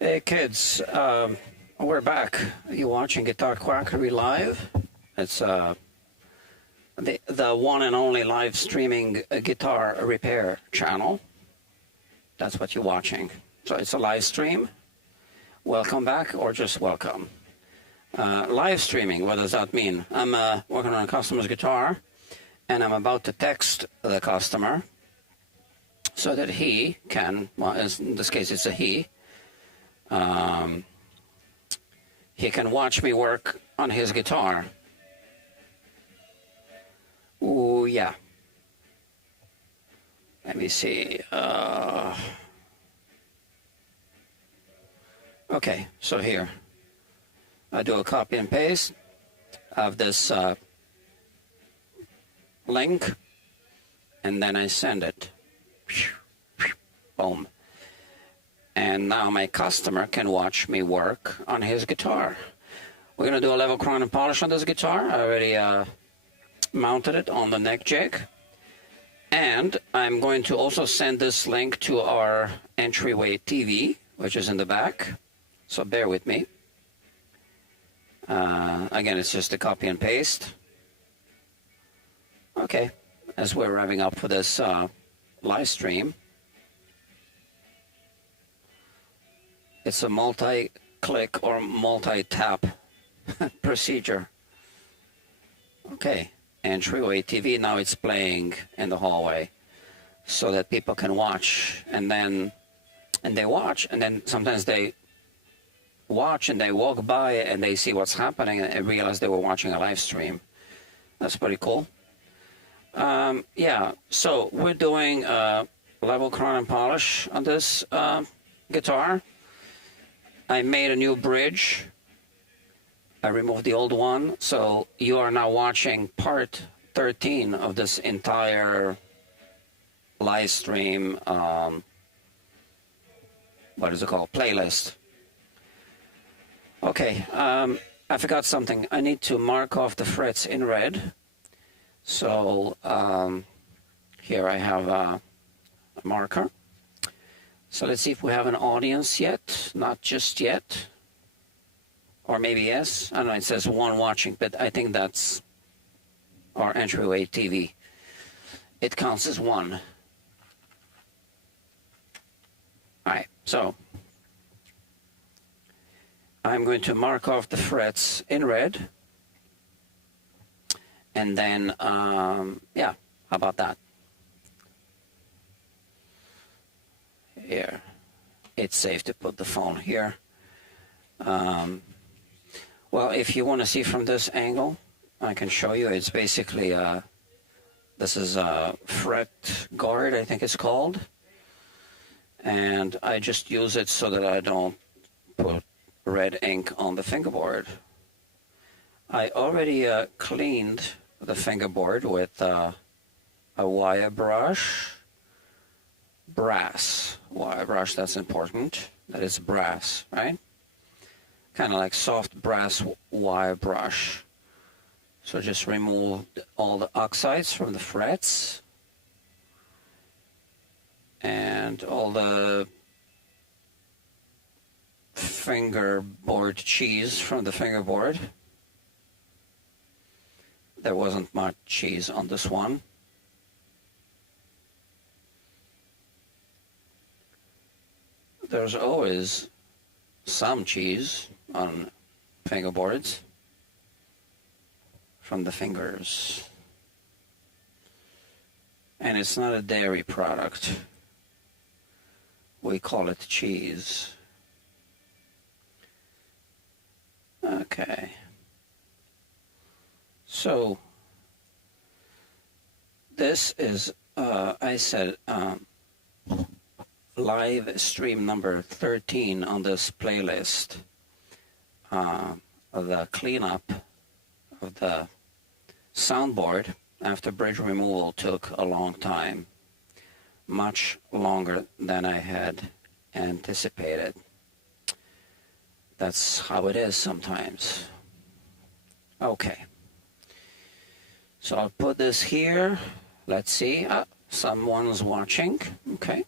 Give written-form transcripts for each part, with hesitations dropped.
Hey kids, we're back. You're watching Guitar Quackery Live. It's the one and only live streaming guitar repair channel. That's what you're watching. So it's a live stream. Welcome back, or just welcome. Live streaming, what does that mean? I'm working on a customer's guitar, and I'm about to text the customer so that he can, well, in this case it's a he can watch me work on his guitar. Ooh, yeah. Let me see. Okay, so here. I do a copy and paste of this link, and then I send it. Boom. And now my customer can watch me work on his guitar. We're going to do a level crown and polish on this guitar. I already mounted it on the neck jig. And I'm going to also send this link to our entryway TV, which is in the back. So bear with me. Again, it's just a copy and paste. Okay, as we're wrapping up for this live stream. It's a multi-click or multi-tap procedure. Okay, entryway TV, now it's playing in the hallway so that people can watch, and they watch, and then sometimes they watch and they walk by and they see what's happening and realize they were watching a live stream. That's pretty cool. Yeah, so we're doing level crown and polish on this guitar. I made a new bridge. I removed the old one, so you are now watching part 13 of this entire live stream, what is it called, playlist. Okay, I forgot something. I need to mark off the frets in red. So here I have a marker. So let's see if we have an audience yet. Not just yet. Or maybe yes. I don't know, it says one watching, but I think that's our entryway TV. It counts as one. All right, so I'm going to mark off the frets in red. And then, yeah, how about that? Here, it's safe to put the phone here. Well, if you want to see from this angle, I can show you. It's basically, this is a fret guard, I think it's called. And I just use it so that I don't put red ink on the fingerboard. I already cleaned the fingerboard with a wire brush. Brass wire brush, that's important. That is brass, right? Kind of like soft brass wire brush. So just remove all the oxides from the frets and all the fingerboard cheese from the fingerboard. There wasn't much cheese on this one. There's always some cheese on fingerboards from the fingers. And it's not a dairy product. We call it cheese. Okay. So this is, I said, live stream number 13 on this playlist. The cleanup of the soundboard after bridge removal took a long time, much longer than I had anticipated. That's how it is sometimes. Okay. So I'll put this here. Let's see. Someone's watching. Okay.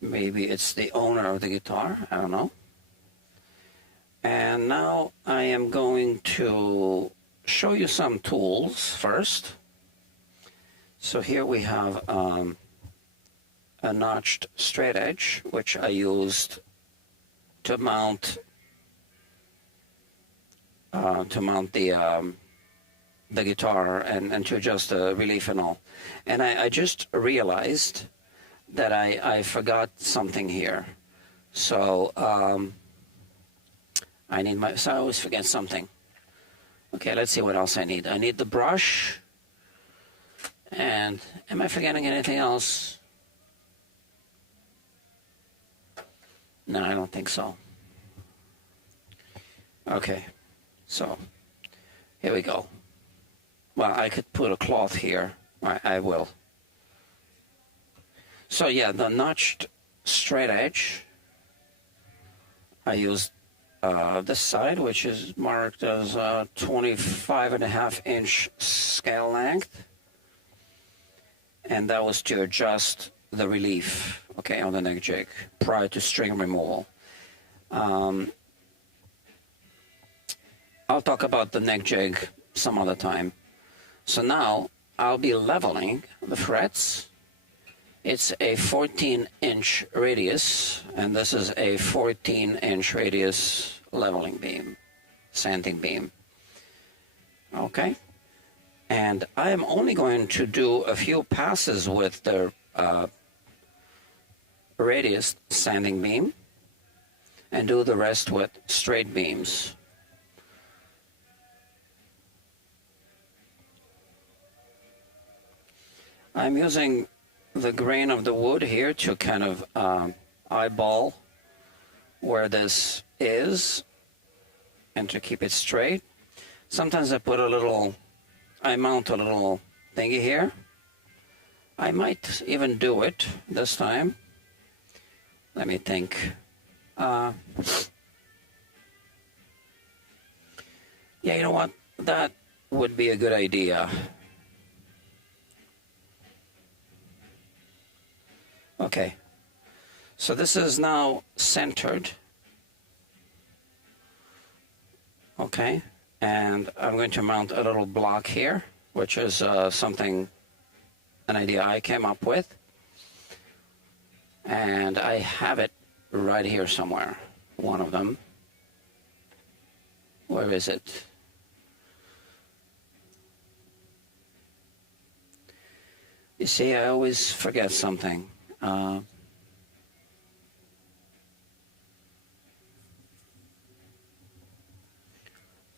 Maybe it's the owner of the guitar, I don't know. And now I am going to show you some tools first. So here we have a notched straight edge, which I used to mount the guitar and to adjust the relief and all. And I just realized that I forgot something here. So so I always forget something. Okay, let's see what else I need. I need the brush. And am I forgetting anything else? No, I don't think so. Okay, so here we go. Well, I could put a cloth here. I will. So yeah, the notched straight edge, I used this side, which is marked as 25.5-inch scale length. And that was to adjust the relief, okay, on the neck jig prior to string removal. I'll talk about the neck jig some other time. So now I'll be leveling the frets. It's a 14-inch radius, and this is a 14-inch radius leveling beam, sanding beam. Okay. And I am only going to do a few passes with the radius sanding beam and do the rest with straight beams. I'm using the grain of the wood here to kind of eyeball where this is and to keep it straight. Sometimes I mount a little thingy here. I might even do it this time. Let me think. Yeah, you know what? That would be a good idea. Okay. So this is now centered. Okay. And I'm going to mount a little block here, which is an idea I came up with. And I have it right here somewhere, one of them. Where is it? You see, I always forget something.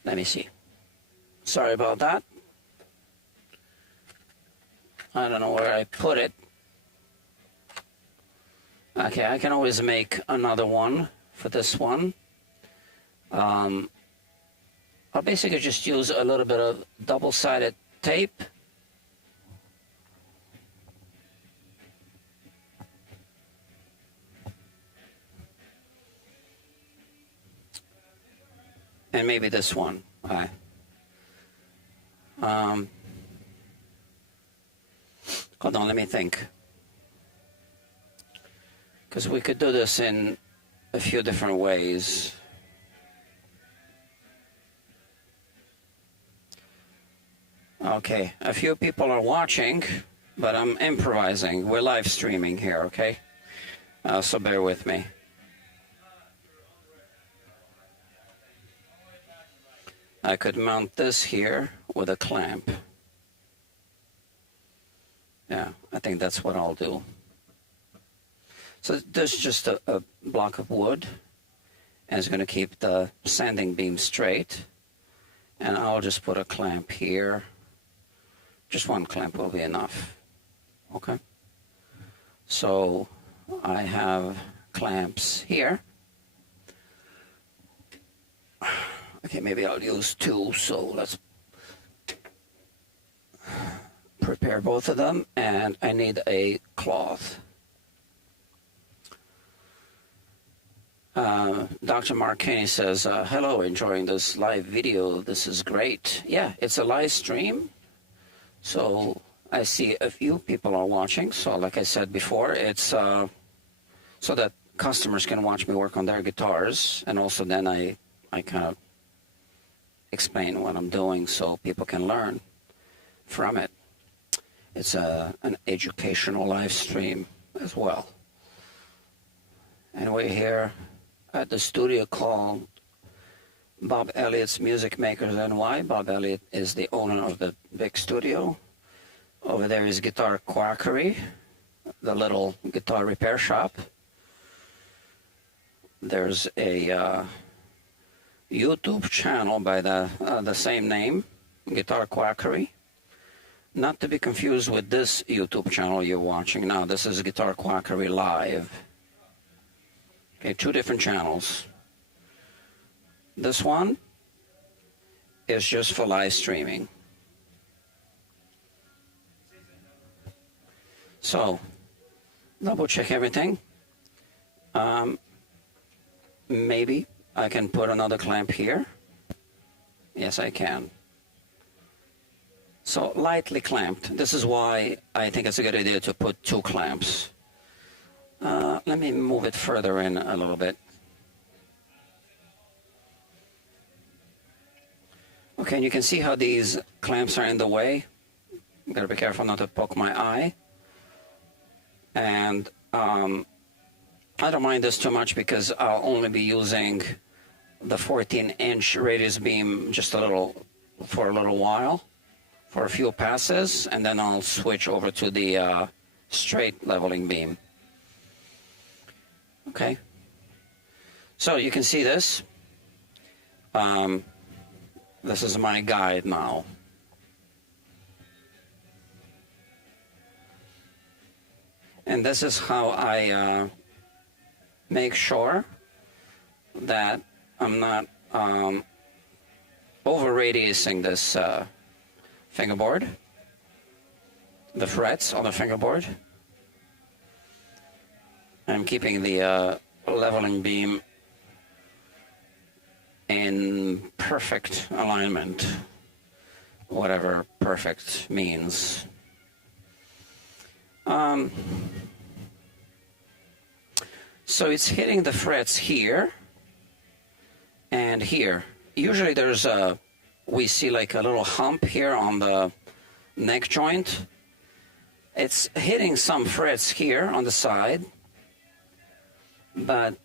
Let me see. Sorry about that. I don't know where I put it. Okay, I can always make another one for this one. I'll basically just use a little bit of double-sided tape. And maybe this one. Hold on, let me think. Because we could do this in a few different ways. Okay, a few people are watching, but I'm improvising. We're live streaming here, okay? So bear with me. I could mount this here with a clamp. Yeah, I think that's what I'll do. So this is just a block of wood, and it's going to keep the sanding beam straight. And I'll just put a clamp here. Just one clamp will be enough. Okay? So I have clamps here. Okay, maybe I'll use two, so let's prepare both of them, and I need a cloth. Dr. Mark Kenny says, hello, enjoying this live video. This is great. Yeah, it's a live stream, so I see a few people are watching. So like I said before, it's so that customers can watch me work on their guitars, and also then I kind of explain what I'm doing so people can learn from it. It's an educational live stream as well. And we're here at the studio called Bob Elliott's Music Makers NY. Bob Elliott is the owner of the big studio. Over there is Guitar Quackery, the little guitar repair shop. There's a YouTube channel by the same name, Guitar Quackery. Not to be confused with this YouTube channel you're watching now. This is Guitar Quackery Live. Okay, two different channels. This one is just for live streaming. So, double check everything. Maybe I can put another clamp here. Yes, I can. So, lightly clamped. This is why I think it's a good idea to put two clamps. Let me move it further in a little bit. Okay, and you can see how these clamps are in the way. I'm gotta be careful not to poke my eye. And I don't mind this too much because I'll only be using the 14-inch radius beam just for a little while, for a few passes, and then I'll switch over to the straight leveling beam. Okay, so you can see this. This is my guide now. And this is how I make sure that I'm not over-radiusing this fingerboard, the frets on the fingerboard. I'm keeping the leveling beam in perfect alignment, whatever perfect means. So it's hitting the frets here and here. Usually there's we see like a little hump here on the neck joint. It's hitting some frets here on the side, but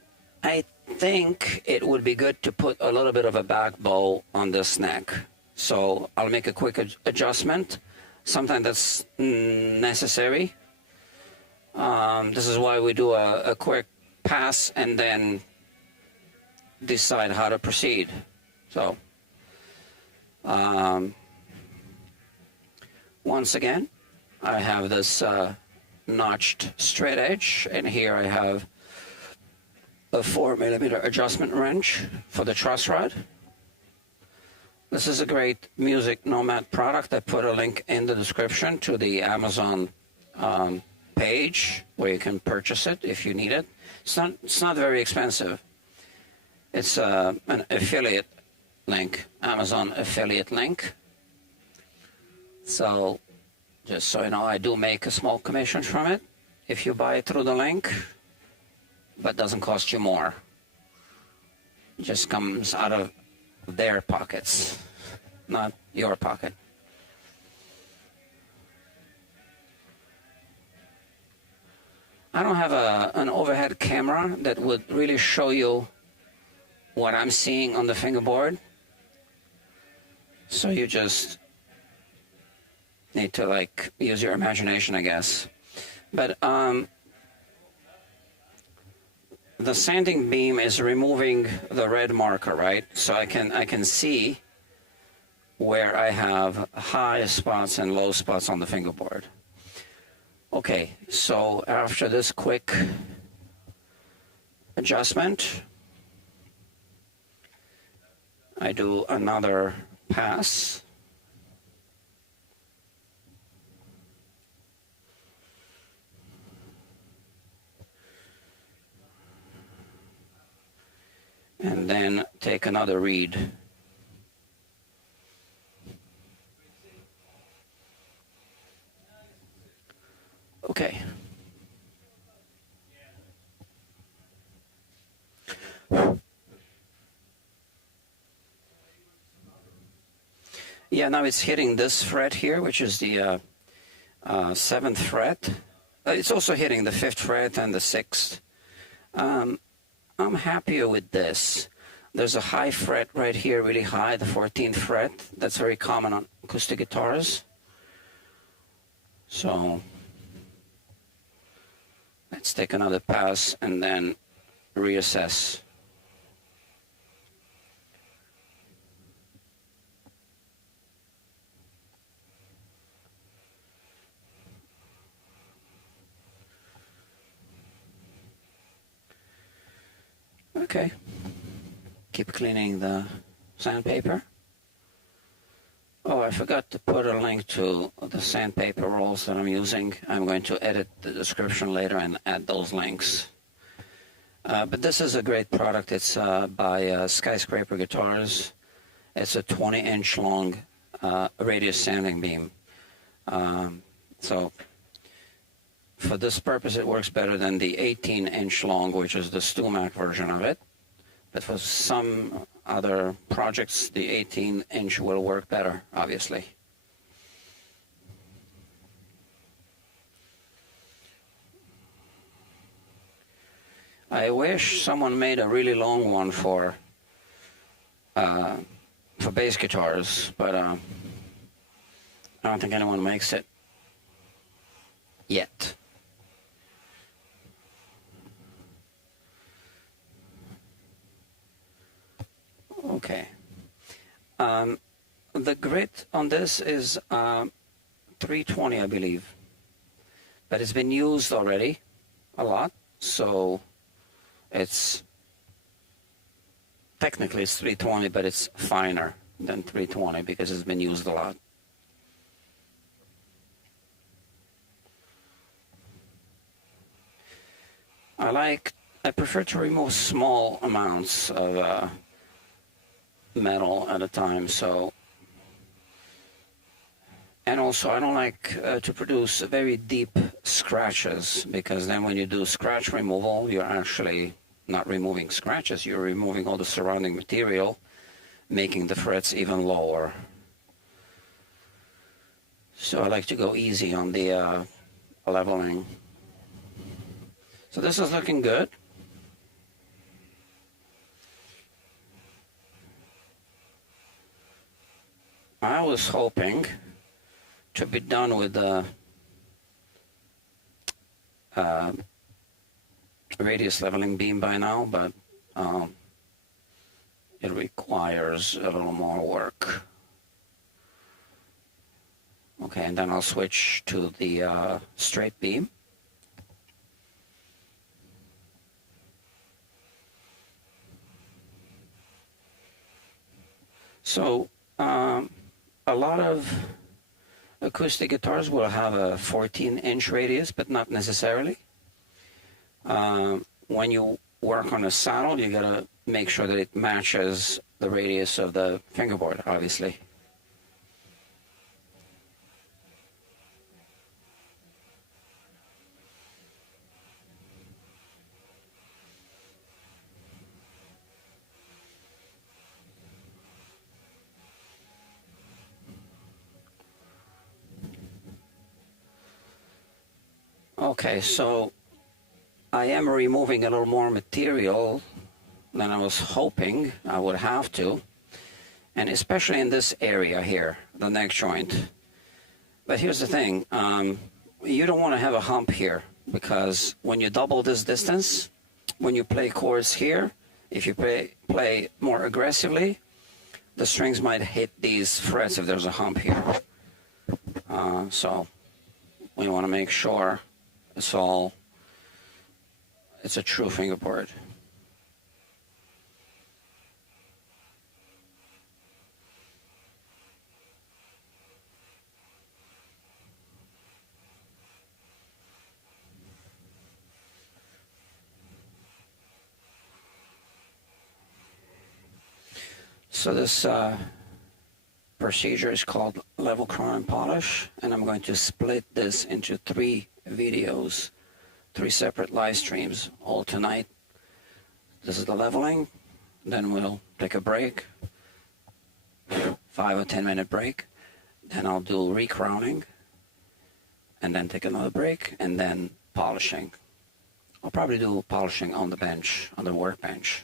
I think it would be good to put a little bit of a back bow on this neck. So I'll make a quick adjustment. Sometimes that's necessary. This is why we do a quick pass and then decide how to proceed. So once again, I have this notched straight edge, and here I have a 4mm adjustment wrench for the truss rod. This is a great Music Nomad product. I put a link in the description to the Amazon page where you can purchase it if you need it. It's not very expensive. It's an affiliate link, Amazon affiliate link. So just so you know, I do make a small commission from it if you buy it through the link, but doesn't cost you more. It just comes out of their pockets, not your pocket. I don't have an overhead camera that would really show you what I'm seeing on the fingerboard. So you just need to like use your imagination, I guess. But the sanding beam is removing the red marker, right? So I can see where I have high spots and low spots on the fingerboard. Okay, so after this quick adjustment, I do another pass. And then take another read. Okay. Yeah, now it's hitting this fret here, which is the 7th fret. It's also hitting the 5th fret and the 6th. I'm happier with this. There's a high fret right here, really high, the 14th fret. That's very common on acoustic guitars. So let's take another pass and then reassess. Okay. Keep cleaning the sandpaper. Oh, I forgot to put a link to the sandpaper rolls that I'm using. I'm going to edit the description later and add those links. But this is a great product. It's by Skyscraper Guitars. It's a 20-inch long radius sanding beam. So for this purpose, it works better than the 18-inch long, which is the StewMac version of it. But for some other projects, the 18-inch will work better, obviously. I wish someone made a really long one for bass guitars, but I don't think anyone makes it yet. Okay. The grit on this is 320, I believe, but it's been used already a lot, so it's technically it's 320, but it's finer than 320 because it's been used a lot. I prefer to remove small amounts of metal at a time, so, and also I don't like to produce very deep scratches, because then when you do scratch removal, you're actually not removing scratches, you're removing all the surrounding material, making the frets even lower. So I like to go easy on the leveling. So this is looking good. I was hoping to be done with the radius leveling beam by now, but it requires a little more work. Okay, and then I'll switch to the straight beam. So a lot of acoustic guitars will have a 14-inch radius, but not necessarily. When you work on a saddle, you gotta make sure that it matches the radius of the fingerboard, obviously. Okay, so I am removing a little more material than I was hoping I would have to, and especially in this area here, the neck joint. But here's the thing, you don't want to have a hump here, because when you double this distance, when you play chords here, if you play more aggressively, the strings might hit these frets if there's a hump here. So we want to make sure it's a true fingerboard. So this procedure is called level crown and polish, and I'm going to split this into 3 videos, 3 separate live streams, all tonight. This is the leveling, then we'll take a break, 5 or 10 minute break, Then I'll do recrowning, and then take another break, and then polishing. I'll probably do polishing on the bench, on the workbench.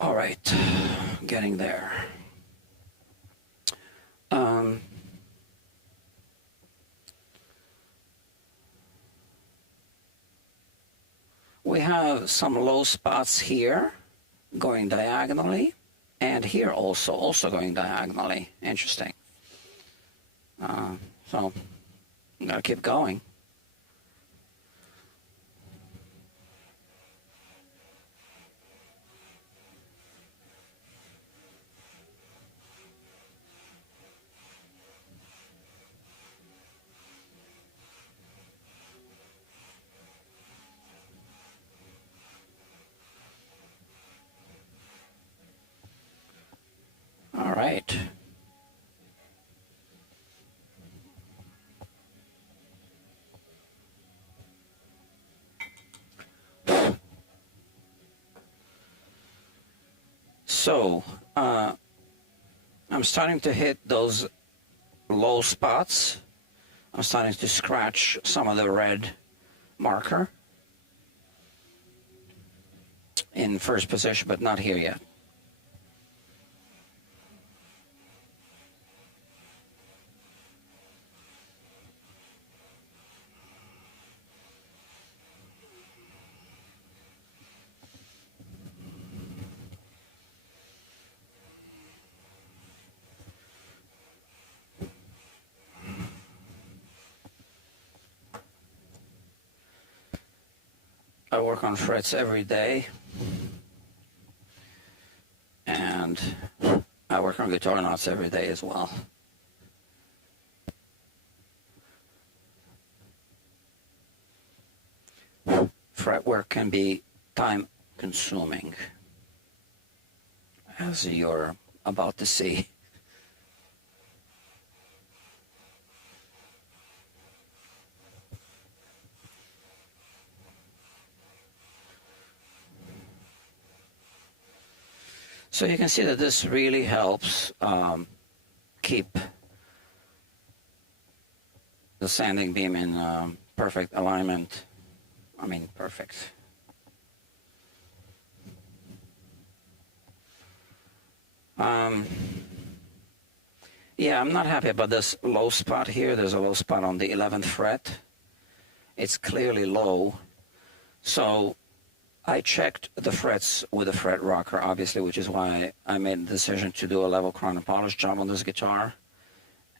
All right, getting there. We have some low spots here going diagonally, and here also going diagonally. Interesting. So I'm gonna keep going. All right. So I'm starting to hit those low spots. I'm starting to scratch some of the red marker in first position, but not here yet. I work on frets every day, and I work on guitar knots every day as well. Fretwork can be time consuming, as you're about to see. So you can see that this really helps keep the sanding beam in perfect alignment. I mean, perfect. Yeah, I'm not happy about this low spot here. There's a low spot on the 11th fret. It's clearly low. So I checked the frets with a fret rocker, obviously, which is why I made the decision to do a level crown and polish job on this guitar.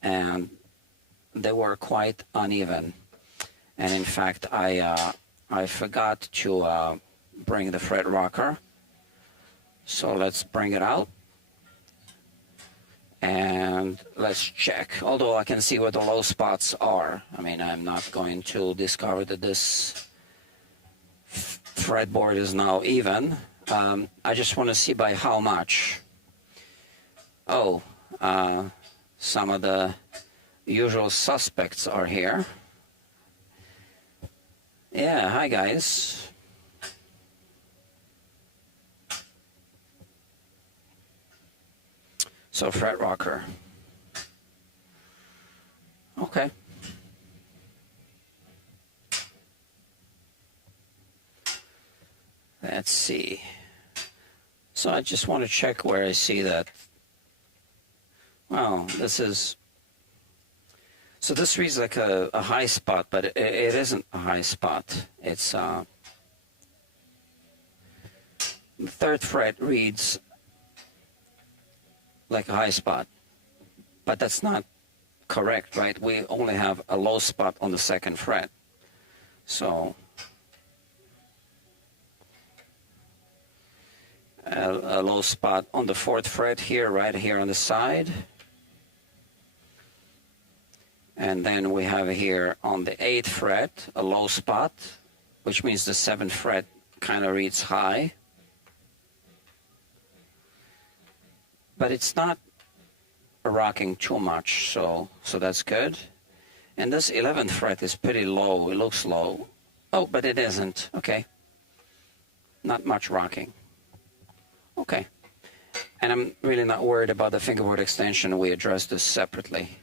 And they were quite uneven. And in fact, I forgot to bring the fret rocker. So let's bring it out. And let's check. Although I can see where the low spots are. I mean, I'm not going to discover that this fretboard is now even. I just want to see by how much. Oh, some of the usual suspects are here. Yeah, hi guys. So fret rocker. Okay. Let's see. So I just want to check where I see that. Well, this is. So this reads like a high spot, but it isn't a high spot. It's the 3rd fret reads like a high spot, but that's not correct, right? We only have a low spot on the 2nd fret. So a low spot on the 4th fret here, right here on the side. And then we have here on the 8th fret a low spot, which means the 7th fret kind of reads high. But it's not rocking too much, so that's good. And this 11th fret is pretty low. It looks low. Oh, but it isn't. Okay. Not much rocking. Okay. And I'm really not worried about the fingerboard extension. We addressed this separately.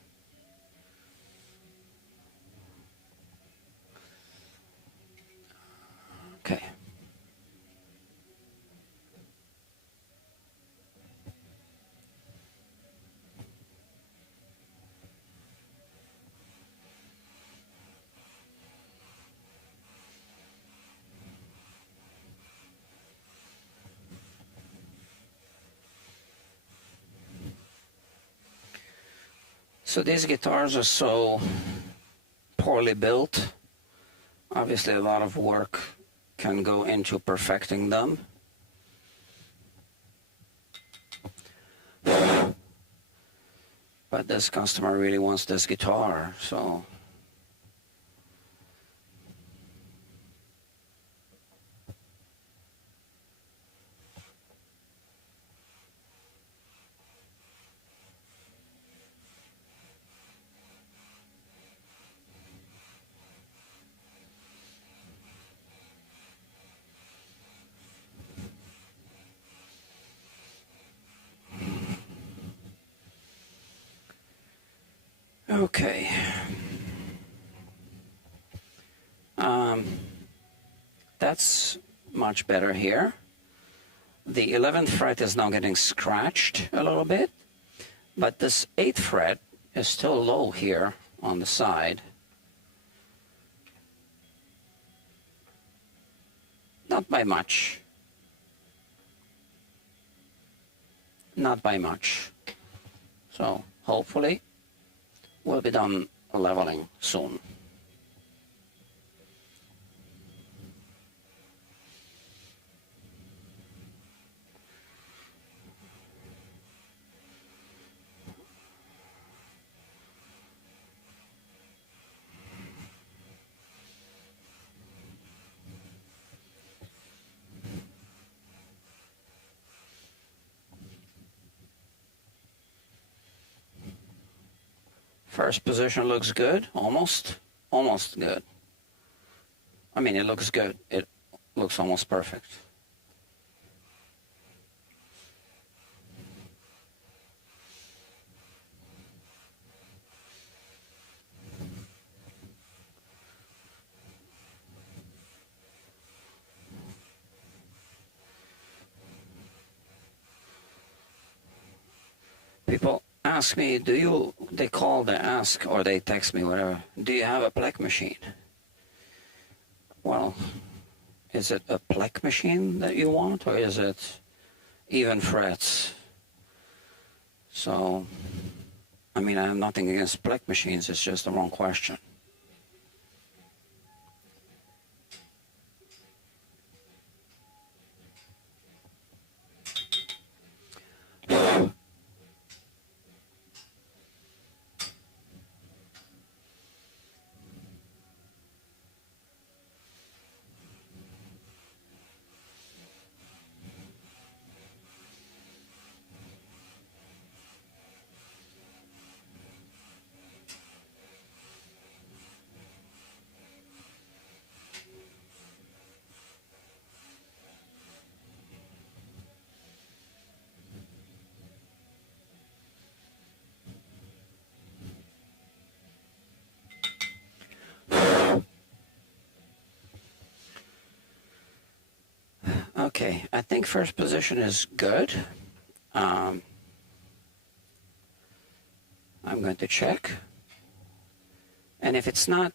Okay. So these guitars are so poorly built. Obviously, a lot of work can go into perfecting them. But this customer really wants this guitar, so. Okay. That's much better here. The 11th fret is now getting scratched a little bit, but this 8th fret is still low here on the side. Not by much. Not by much. So hopefully we'll be done leveling soon. First position looks good, almost good. I mean, it looks good. It looks almost perfect. People ask me, they call, they ask, or they text me, whatever, do you have a Plek machine? Well, is it a Plek machine that you want, or is it even frets? So, I mean, I have nothing against Plek machines, it's just the wrong question. Okay, I think first position is good. I'm going to check. And if it's not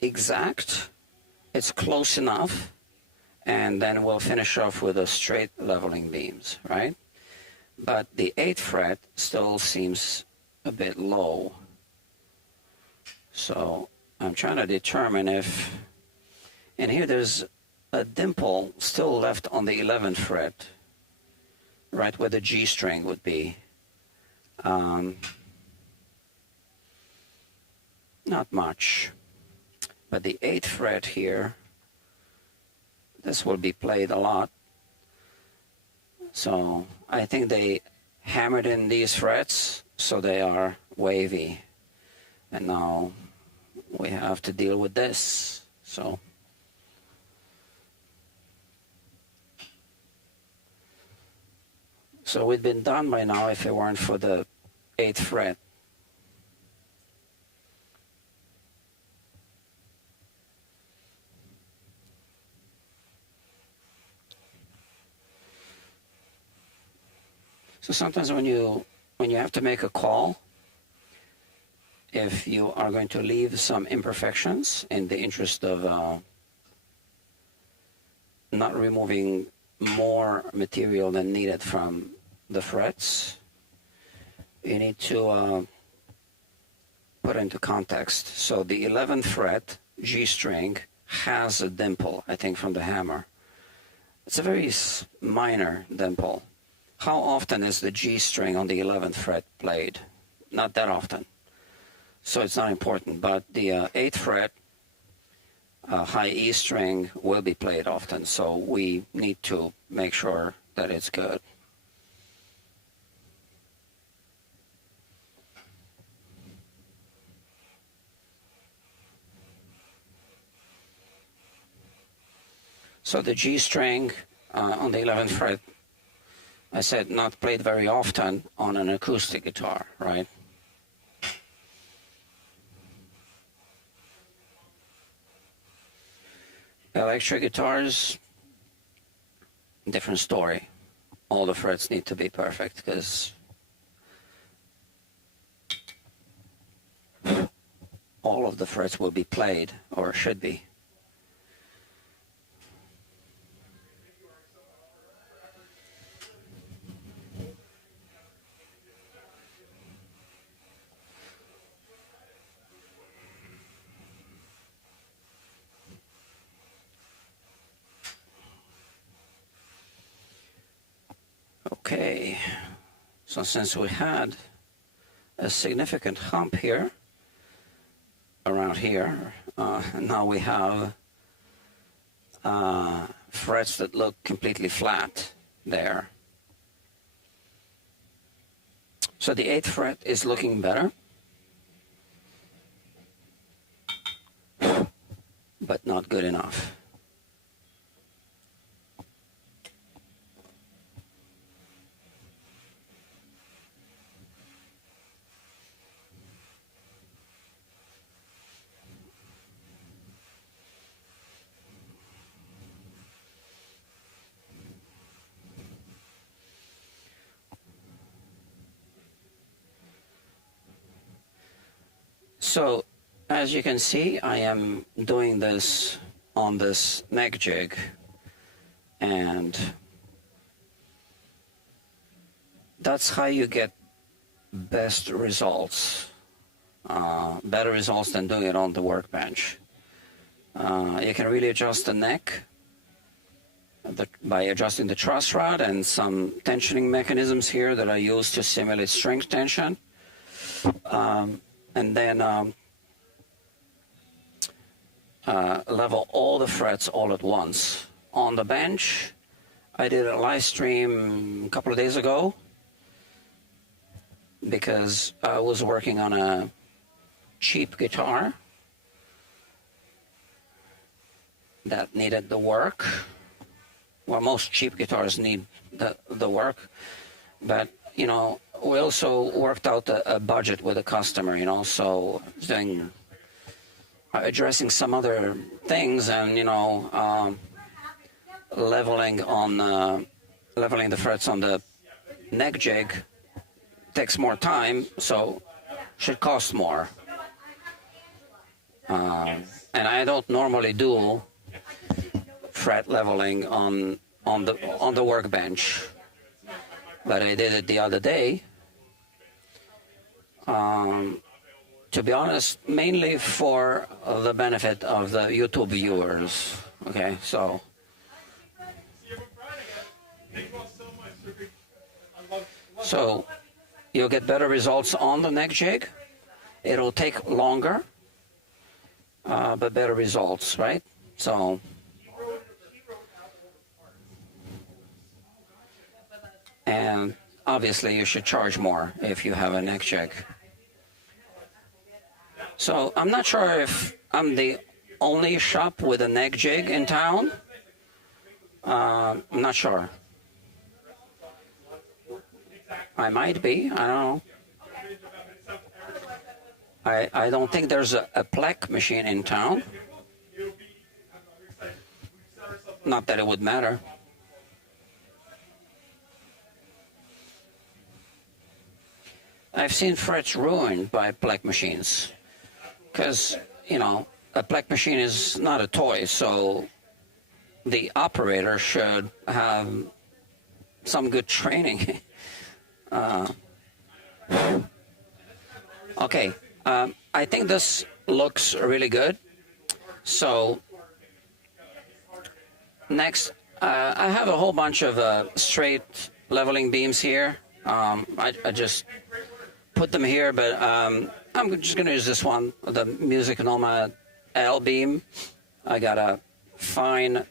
exact, it's close enough. And then we'll finish off with the straight leveling beams, right? But the 8th fret still seems a bit low. So I'm trying to determine if, and here there's a dimple still left on the 11th fret, right where the G string would be. not much. But the 8th fret here, this will be played a lot. So I think they hammered in these frets so they are wavy. And now we have to deal with this. So we'd been done by now if it weren't for the 8th fret. So sometimes when you have to make a call, if you are going to leave some imperfections in the interest of not removing more material than needed from the frets, you need to put into context. So the 11th fret, G string, has a dimple, I think, from the hammer. It's a very minor dimple. How often is the G string on the 11th fret played? Not that often. So it's not important. But the 8th fret, high E string, will be played often. So we need to make sure that it's good. So the G string on the 11th fret, I said not played very often on an acoustic guitar, right? Electric guitars, different story. All the frets need to be perfect because all of the frets will be played, or should be. Okay, so since we had a significant hump here, around here, now we have frets that look completely flat there. So the 8th fret is looking better, but not good enough. So, as you can see, I am doing this on this neck jig, and that's how you get best results, better results than doing it on the workbench. You can really adjust the neck by adjusting the truss rod and some tensioning mechanisms here that I use to simulate string tension. And then level all the frets all at once. On the bench, I did a live stream a couple of days ago because I was working on a cheap guitar that needed the work. Well, most cheap guitars need the work, but you know, we also worked out a budget with the customer, you know, so doing, addressing some other things, and you know, leveling the frets on the neck jig takes more time, so should cost more. And I don't normally do fret leveling on the workbench, but I did it the other day. To be honest, mainly for the benefit of the YouTube viewers. Okay, so you'll get better results on the neck jig. It'll take longer but better results, right? So, and obviously you should charge more if you have a neck jig. So I'm not sure if I'm the only shop with a neck jig in town. I'm not sure. I might be, I don't know. I don't think there's a plec machine in town. Not that it would matter. I've seen frets ruined by plec machines. Because, you know, a plec machine is not a toy, so the operator should have some good training. Okay, I think this looks really good. So next, I have a whole bunch of straight leveling beams here. I just put them here, but I'm just going to use this one, the Music Nomad L beam. I got a fine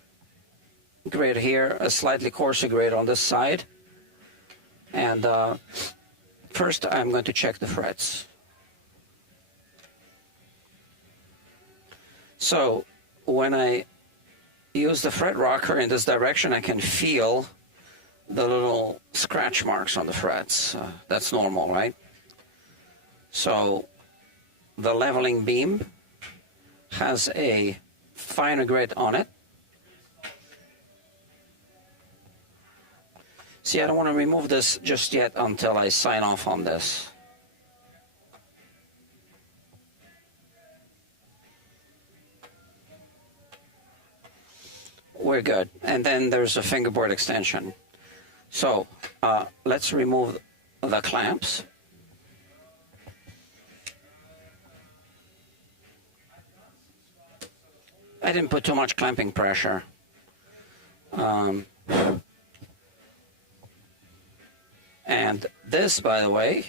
grid here, a slightly coarser grid on this side. And first I'm going to check the frets. So when I use the fret rocker in this direction, I can feel the little scratch marks on the frets. That's normal, right? So the leveling beam has a finer grid on it. See, I don't want to remove this just yet until I sign off on this. We're good. And then there's a fingerboard extension. So let's remove the clamps. I didn't put too much clamping pressure. And this, by the way,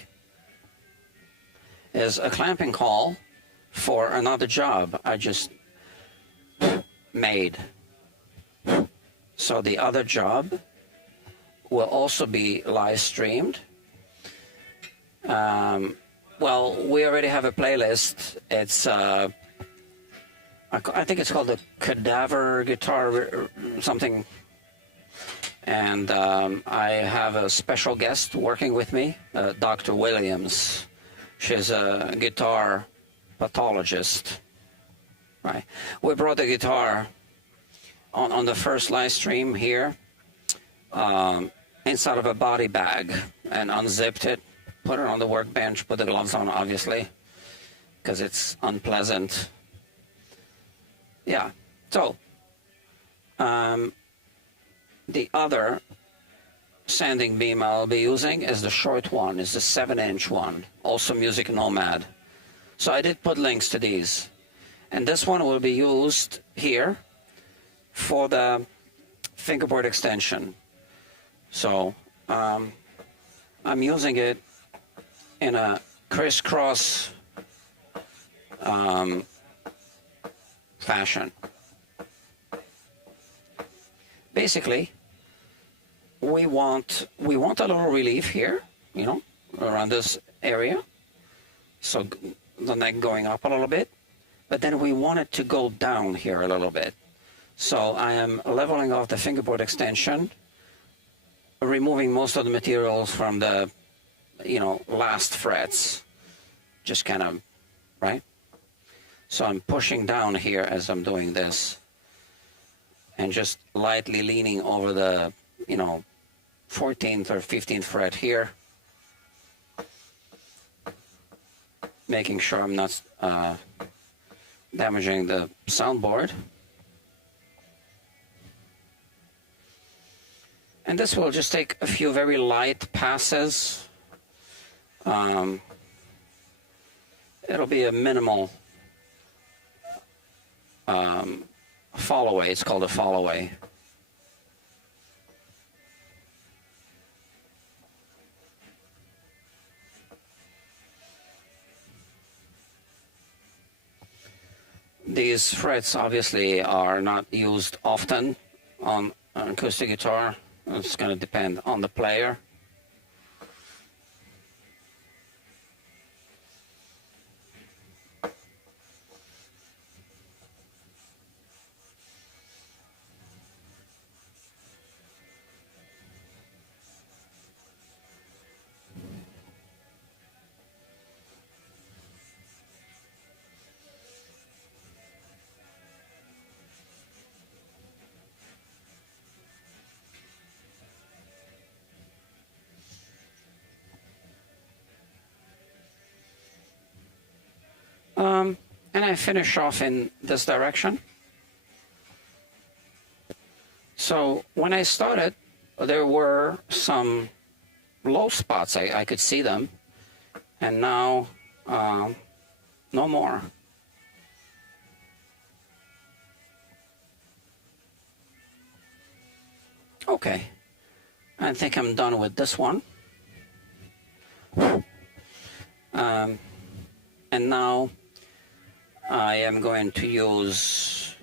is a clamping call for another job I just made. So the other job will also be live streamed. Well, we already have a playlist. It's I think it's called the Cadaver Guitar something. And I have a special guest working with me, Dr. Williams. She's a guitar pathologist. Right. We brought the guitar on the first live stream here inside of a body bag and unzipped it, put it on the workbench, put the gloves on, obviously, because it's unpleasant. Yeah. So the other sanding beam I'll be using is the short one, is the 7-inch one, also Music Nomad. So I did put links to these. And this one will be used here for the fingerboard extension. So I'm using it in a crisscross fashion. Basically, we want a little relief here, you know, around this area. So the neck going up a little bit, but then we want it to go down here a little bit. So I am leveling off the fingerboard extension, removing most of the materials from the, you know, last frets, just kind of, right? So I'm pushing down here as I'm doing this and just lightly leaning over the, you know, 14th or 15th fret here, making sure I'm not damaging the soundboard. And this will just take a few very light passes. It'll be a minimal follow-away. It's called a follow-away. these frets obviously are not used often on an acoustic guitar. It's going to depend on the player. And I finish off in this direction. So when I started, there were some low spots. I could see them. And now, no more. Okay. I think I'm done with this one. And now I am going to use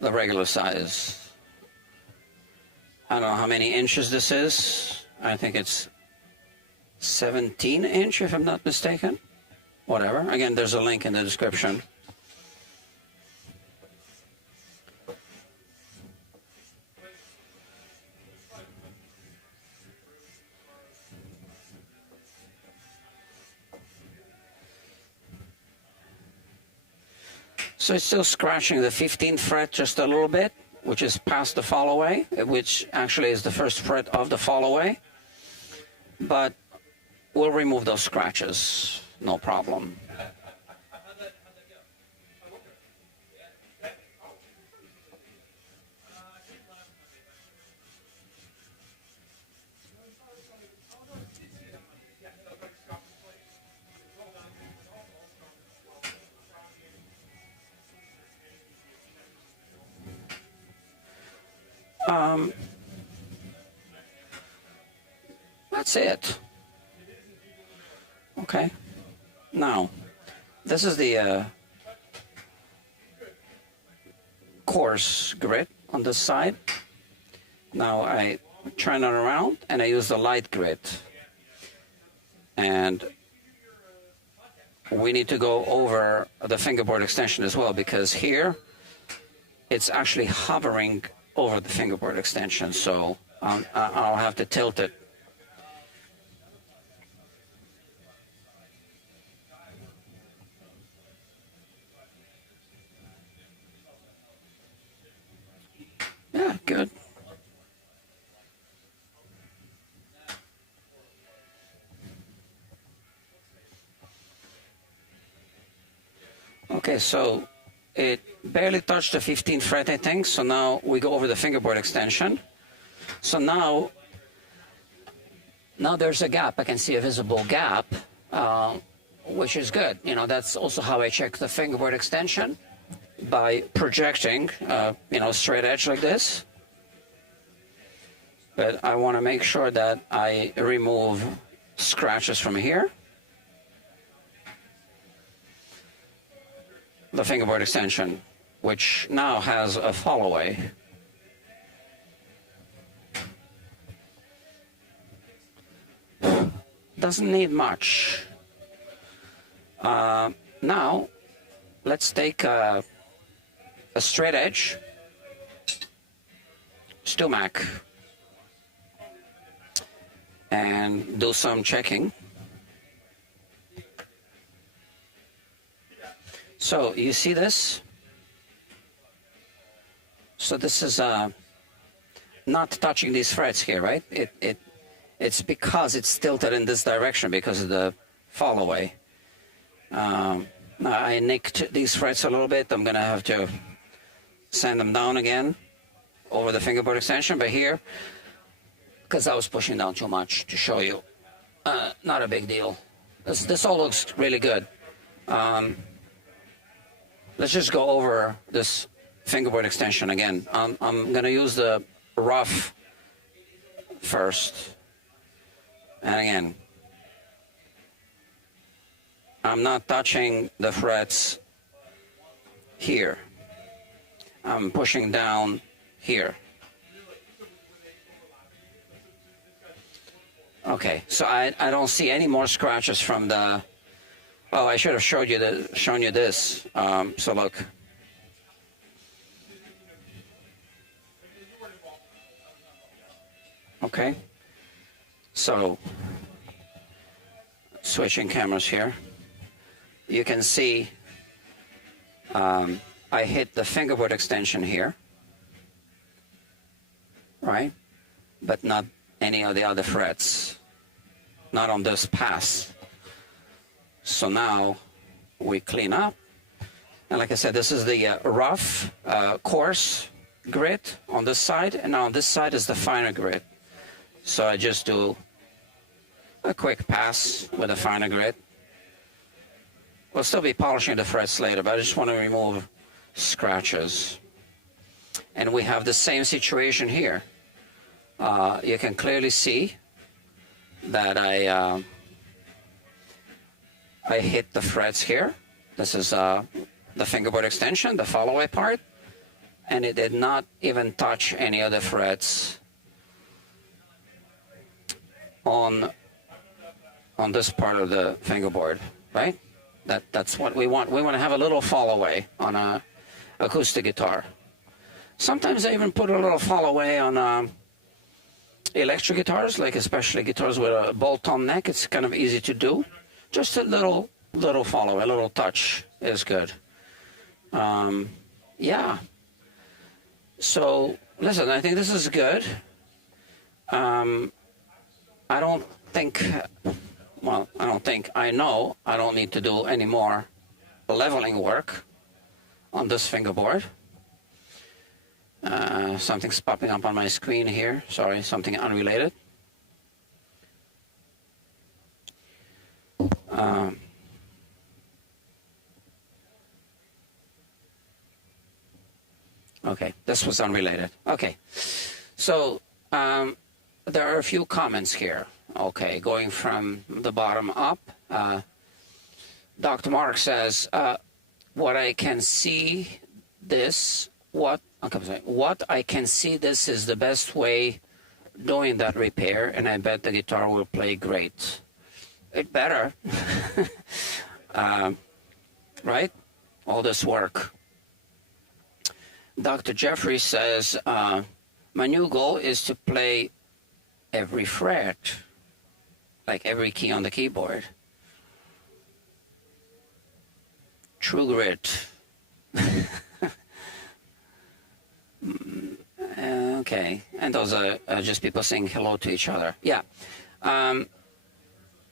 the regular size. I don't know how many inches this is. I think it's 17 inch if I'm not mistaken. Whatever. Again, there's a link in the description. So it's still scratching the 15th fret just a little bit, which is past the fall away, which actually is the first fret of the fall away. But we'll remove those scratches, no problem. That's it. Okay. Now, this is the coarse grit on this side. Now I turn it around and I use the light grit. And we need to go over the fingerboard extension as well, because here it's actually hovering over the fingerboard extension, so I'll have to tilt it. Yeah, good. Okay, so it barely touched the 15th fret, I think. So now we go over the fingerboard extension. So now there's a gap. I can see a visible gap, which is good. You know, that's also how I check the fingerboard extension, by projecting, straight edge like this. But I want to make sure that I remove scratches from here. The fingerboard extension, which now has a fall away. Doesn't need much. Now, let's take a straight edge, Stumac, and do some checking. So you see this? So this is not touching these frets here, right? It's because it's tilted in this direction because of the fall away. I nicked these frets a little bit. I'm going to have to sand them down again over the fingerboard extension. But here, because I was pushing down too much to show you, not a big deal. This all looks really good. Let's just go over this fingerboard extension again. I'm going to use the rough first. And again, I'm not touching the frets here. I'm pushing down here. Okay, so I don't see any more scratches from the. Oh, I should have shown you this. So look. Okay. So switching cameras here. You can see I hit the fingerboard extension here, right? But not any of the other frets. Not on this pass. So now we clean up. And like I said, this is the rough, coarse grit on this side. And now on this side is the finer grit. So I just do a quick pass with a finer grit. We'll still be polishing the frets later, but I just want to remove scratches. And we have the same situation here. You can clearly see that I hit the frets here. This is the fingerboard extension, the follow-away part, and it did not even touch any of the frets on this part of the fingerboard, right? That's what we want. We want to have a little follow-away on a acoustic guitar. Sometimes I even put a little follow-away on electric guitars, like especially guitars with a bolt-on neck. It's kind of easy to do. Just a little follow, a little touch is good. Yeah. So listen, I think this is good. I know I don't need to do any more leveling work on this fingerboard. Something's popping up on my screen here. Sorry, something unrelated. Okay, this was unrelated. Okay, so there are a few comments here. Okay, going from the bottom up. Dr. Mark says, what I can see this is the best way doing that repair, and I bet the guitar will play great. It better. Right? All this work. Dr. Jeffrey says, my new goal is to play every fret, like every key on the keyboard. True grit. Okay, and those are just people saying hello to each other. Yeah.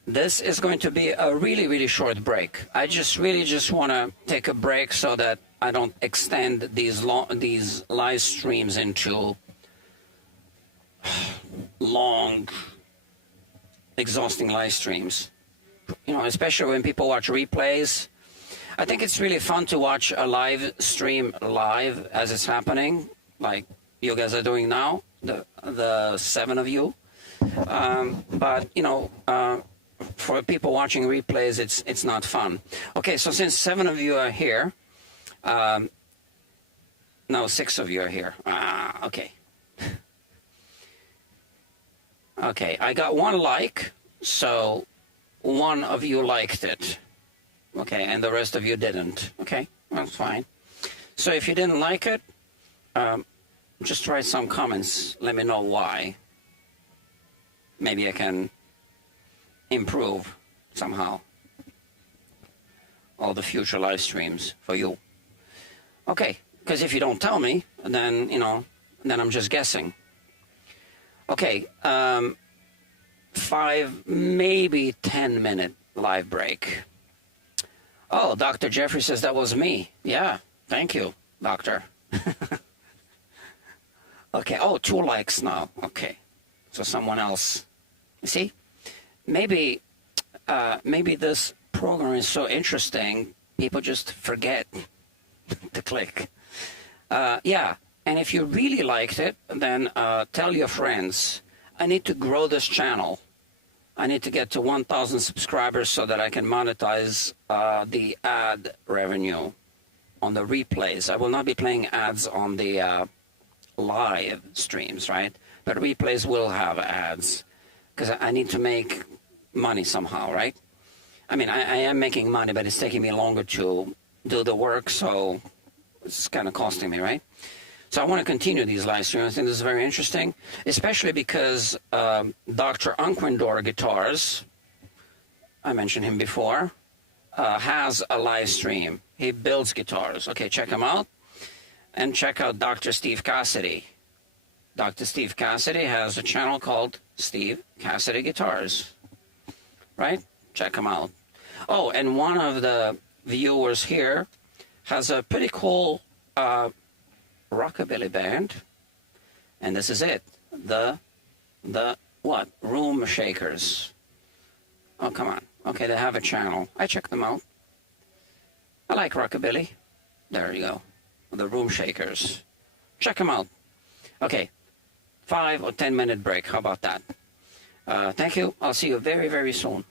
This is going to be a really, really short break. I really just want to take a break so that I don't extend these live streams into long, exhausting live streams. You know, especially when people watch replays. I think it's really fun to watch a live stream live as it's happening, like you guys are doing now, the 7 of you. But you know, for people watching replays, it's not fun. Okay, so since 7 of you are here, no, 6 of you are here. Okay. Okay, I got 1 like, so 1 of you liked it. Okay, and the rest of you didn't. Okay, that's fine. So if you didn't like it, just write some comments. Let me know why. Maybe I can improve somehow all the future live streams for you. Okay, because if you don't tell me, then, you know, then I'm just guessing. Okay, 5, maybe 10-minute live break. Oh, Dr. Jeffrey says that was me. Yeah, thank you, doctor. Okay, oh, 2 likes now. Okay, so someone else. You see, maybe this program is so interesting, people just forget to click. Yeah, and if you really liked it, then tell your friends. I need to grow this channel. I need to get to 1,000 subscribers so that I can monetize the ad revenue. on the replays. I will not be playing ads on the live streams, right? But replays will have ads because I need to make money somehow, right? I mean, I am making money, but it's taking me longer to do the work, so it's kind of costing me, right? So I want to continue these live streams. I think this is very interesting, especially because Dr. Unkwindor Guitars, I mentioned him before, has a live stream. He builds guitars. Okay, check him out. And check out Dr. Steve Cassidy. Dr. Steve Cassidy has a channel called Steve Cassidy Guitars. Right? Check him out. Oh, and one of the viewers here has a pretty cool rockabilly band. And this is it. The what? Room Shakers. Oh, come on. Okay, they have a channel. I check them out. I like rockabilly. There you go. The Room Shakers. Check them out. Okay, 5 or 10 minute break. How about that? Thank you. I'll see you very, very soon.